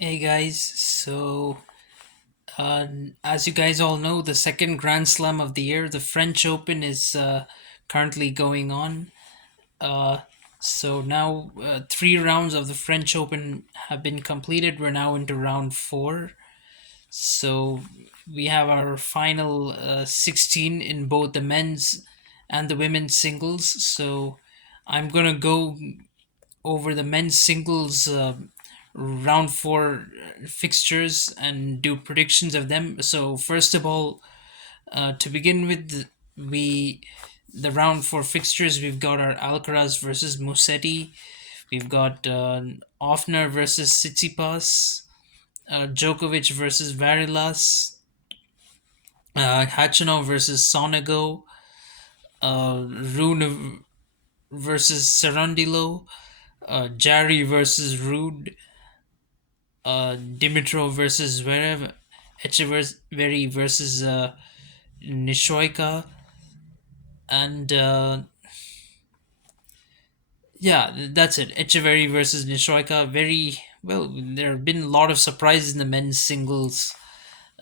Hey guys, as you guys all know, the second Grand Slam of the year, the French Open, is currently going on. Uh, so now, three rounds of the French Open have been completed. We're now into round four. So we have our final 16 in both the men's and the women's singles. So I'm gonna go over the men's singles round four fixtures and do predictions of them. So first of all, to begin with, we the round four fixtures we've got our Alcaraz versus Musetti. We've got Offner versus Tsitsipas, Djokovic versus Varillas, Hachinov versus Sonego, Rune versus Sarandilo, Jari versus Rude, Dimitrov versus Zverev, Echeverry versus Nishoika, and yeah, that's it. Echeverry versus Nishoika. Very well. There have been a lot of surprises in the men's singles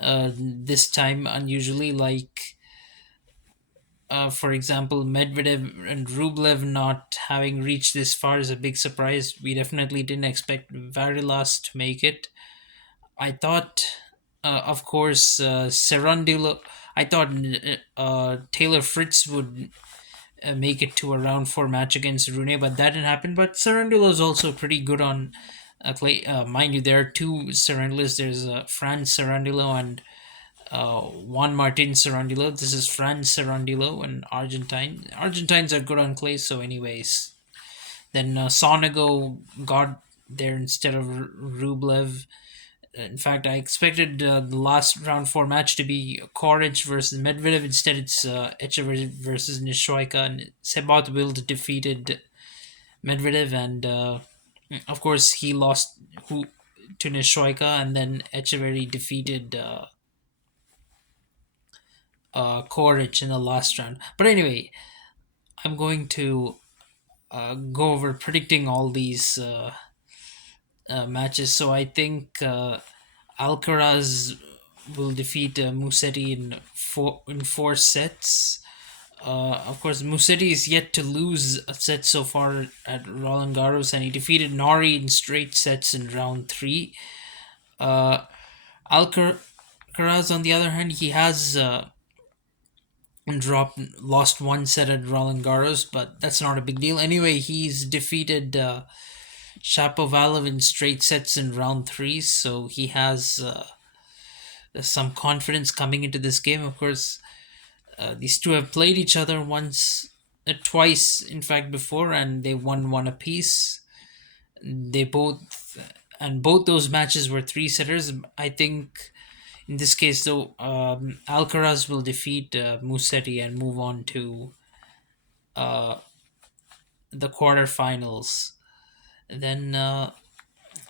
this time, unusually. Like, for example, Medvedev and Rublev not having reached this far is a big surprise. We definitely didn't expect Varilas to make it. I thought, of course, Serundilo. I thought Taylor Fritz would make it to a round four match against Rune, but that didn't happen. But Serundilo is also pretty good on clay. Mind you, there are two Serendilos. There's Franz Serundilo and Juan Martin Serundilo. This is Franz Serundilo, an Argentine. Argentines are good on clay, so anyways. Then Sonego got there instead of Rublev. In fact, I expected the last round four match to be Koric versus Medvedev. Instead, it's Echeverry versus Nishoika, and Sebot defeated Medvedev, and of course he lost who to Nishoika, and then Echeverry defeated Koric in the last round. But anyway, I'm going to go over predicting all these matches. So I think Alcaraz will defeat Musetti in four sets. Of course, Musetti is yet to lose a set so far at Roland Garros, and he defeated Nori in straight sets in round three. Uh, Alcaraz, on the other hand, he has lost one set at Roland Garros, but that's not a big deal. Anyway, he's defeated Shapovalov in straight sets in round three, so he has some confidence coming into this game. Of course, these two have played each other twice, in fact, before, and they won one apiece. They both, and both those matches were three setters. I think in this case, though, Alcaraz will defeat Musetti and move on to uh, the quarterfinals. Then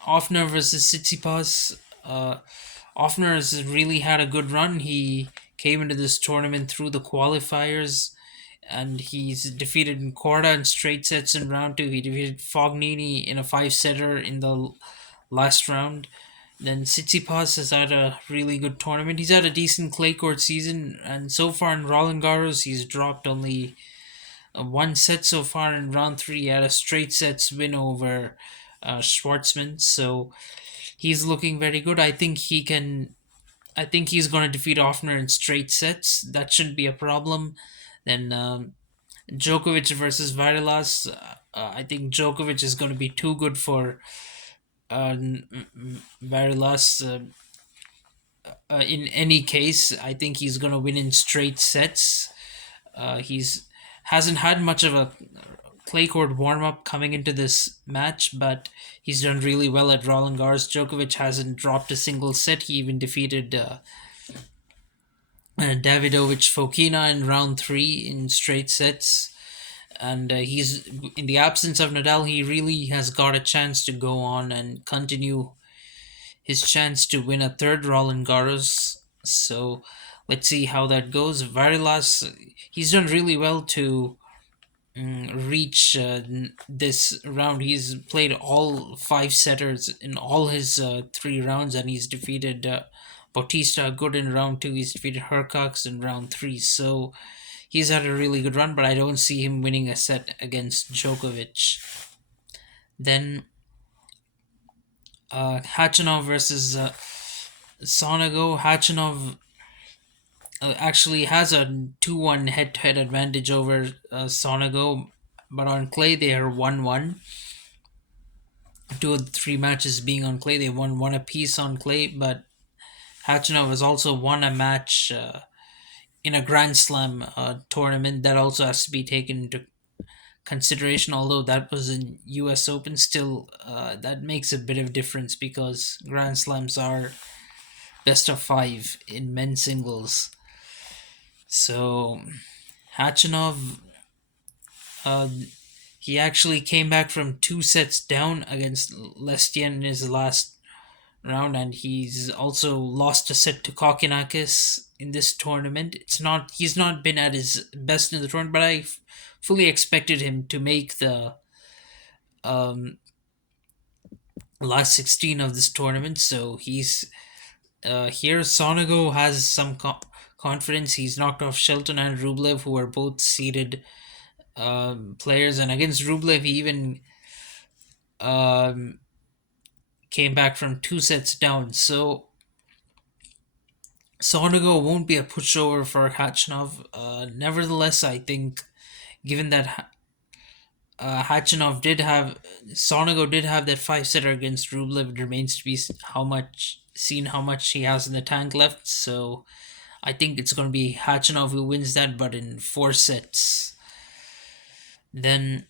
Offner versus Tsitsipas. Offner has really had a good run. He came into this tournament through the qualifiers, and he's defeated Korda in straight sets in round two. He defeated Fognini in a five-setter in the last round. Then Tsitsipas has had a really good tournament. He's had a decent clay court season, and so far in Roland Garros, he's dropped only one set so far in round three. He had a straight sets win over Schwartzman, so he's looking very good. I think he can. I think he's going to defeat Offner in straight sets. That shouldn't be a problem. Then Djokovic versus Varilas. I think Djokovic is going to be too good for Varilas. In any case, I think he's going to win in straight sets. He's hasn't had much of a clay court warm up coming into this match, but he's done really well at Roland Garros. Djokovic hasn't dropped a single set. He even defeated Davidovich Fokina in round three in straight sets. And he's in the absence of Nadal, he really has got a chance to go on and continue his chance to win a third Roland Garros. So let's see how that goes. Varilas, he's done really well to reach this round. He's played all five setters in all his three rounds, and he's defeated Bautista good in round two. He's defeated Hercox in round three. So he's had a really good run, but I don't see him winning a set against Djokovic. Then Hachanov versus Sonego. Hachanov actually has a 2-1 head-to-head advantage over Sonego, but on clay they are 1-1. Two of the three matches being on clay, they won one apiece on clay, but Hachanov has also won a match in a Grand Slam tournament that also has to be taken into consideration. Although that was in U.S. Open, still that makes a bit of difference because Grand Slams are best of five in men's singles. So Hachanov, uh, he actually came back from two sets down against Lestienne in his last round, and he's also lost a set to Kokinakis in this tournament. He's not been at his best in the tournament, but fully expected him to make the um, last 16 of this tournament. So he's here. Sonego has some confidence. He's knocked off Shelton and Rublev, who are both seeded players, and against Rublev, he even um, came back from two sets down. So Sonego won't be a pushover for Khachanov. Nevertheless, I think given that Khachanov did have Sonego did have that five setter against Rublev, it remains to be how much he has in the tank left. So I think it's going to be Khachanov who wins that, but in four sets. Then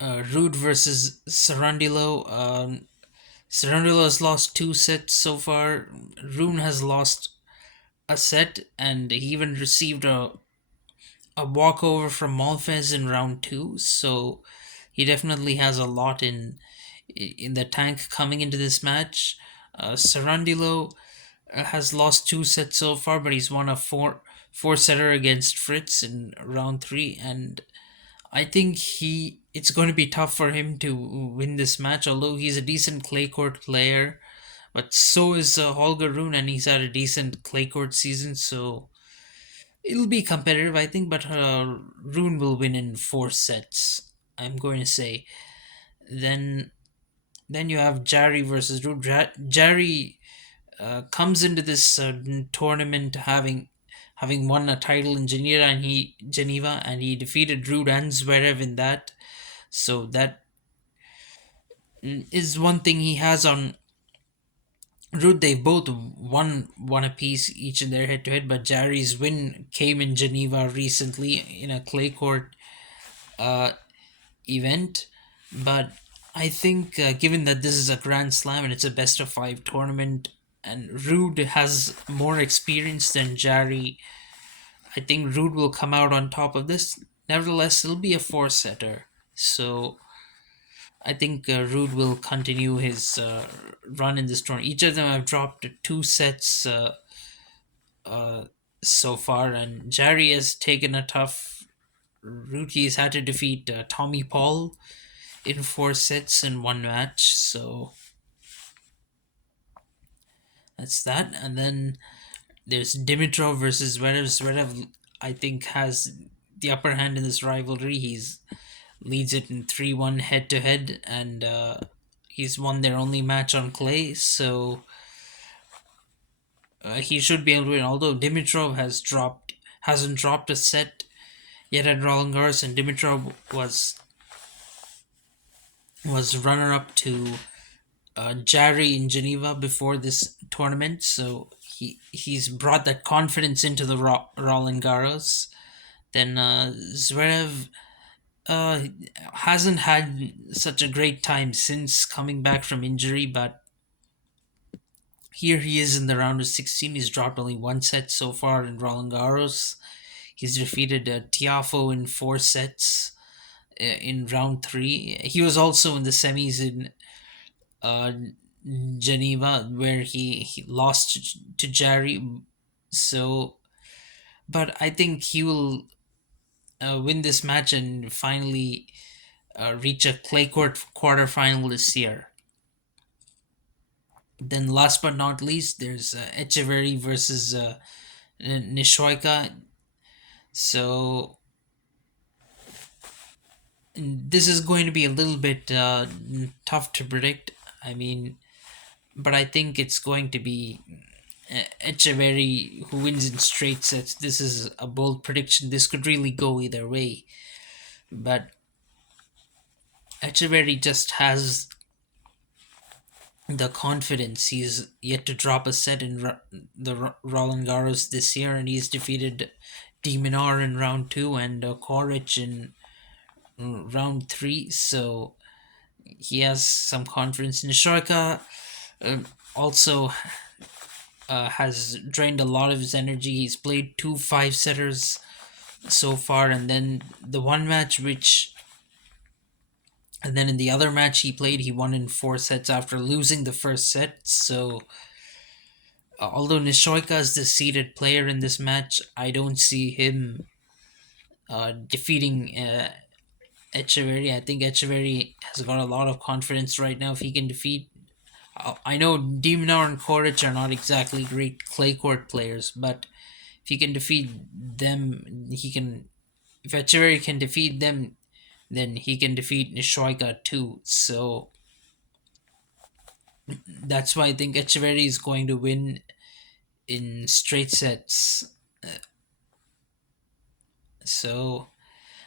Rude versus Sarandilo. Sarandilo has lost two sets so far. Rune has lost a set, and he even received a walkover from Malfez in round two. So he definitely has a lot in the tank coming into this match. Sarandilo has lost two sets so far, but he's won a four setter against Fritz in round three, and I think he it's going to be tough for him to win this match. Although he's a decent clay court player, but so is Holger Rune, and he's had a decent clay court season, so it'll be competitive, I think. But Rune will win in four sets. I'm going to say. Then then you have Jari versus Rune. Jari comes into this tournament having won a title in Geneva, and he defeated Rude and Zverev in that. So that is one thing he has on Rude. They both won one apiece each in their head to head, but Jari's win came in Geneva recently in a clay court uh, event. But I think, given that this is a Grand Slam and it's a best of five tournament, and Rude has more experience than Jari, I think Rude will come out on top of this. Nevertheless, it'll be a four setter. So I think Rude will continue his run in this tournament. Each of them have dropped two sets uh, so far, and Jari has taken a tough route. He's had to defeat Tommy Paul in four sets in one match. So that's that. And then there's Dimitrov versus Zverev. Zverev, I think, has the upper hand in this rivalry. He's leads it in 3-1 head to head, and he's won their only match on clay. So he should be able to win. Although Dimitrov hasn't dropped a set yet at Roland Garros, and Dimitrov was runner up to Jari in Geneva before this tournament. So he's brought that confidence into the Roland Garros. Then Zverev uh, hasn't had such a great time since coming back from injury, but here he is in the round of 16. He's dropped only one set so far in Roland Garros. He's defeated Tiafo in four sets in round three. He was also in the semis in uh, Geneva, where he lost to Jari. So, but I think he will. win this match and finally reach a clay court quarterfinal this year. Then, last but not least, there's Echeverry versus Nishoika. So this is going to be a little bit tough to predict. I mean, but I think it's going to be Echeverry who wins in straight sets. This is a bold prediction. This could really go either way. But Echeverry just has the confidence. He's yet to drop a set in Roland Garros this year, and he's defeated De Minaur in round two and Koric in round three. So he has some confidence. Nishoika also has drained a lot of his energy. He's played two five setters so far, and then the one match which. And then in the other match he played, he won in four sets after losing the first set. So, although Nishoika is the seeded player in this match, I don't see him defeating Echeverry. I think Echeverry has got a lot of confidence right now. If he can defeat, I know Demonar and Koric are not exactly great clay court players, but if he can defeat them, he can. If Echeverry can defeat them, then he can defeat Nishoika too. So that's why I think Echeverry is going to win in straight sets. So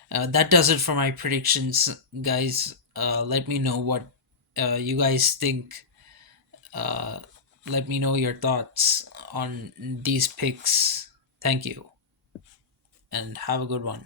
that does it for my predictions, guys. Let me know what you guys think. Uh, Let me know your thoughts on these picks. Thank you, and have a good one.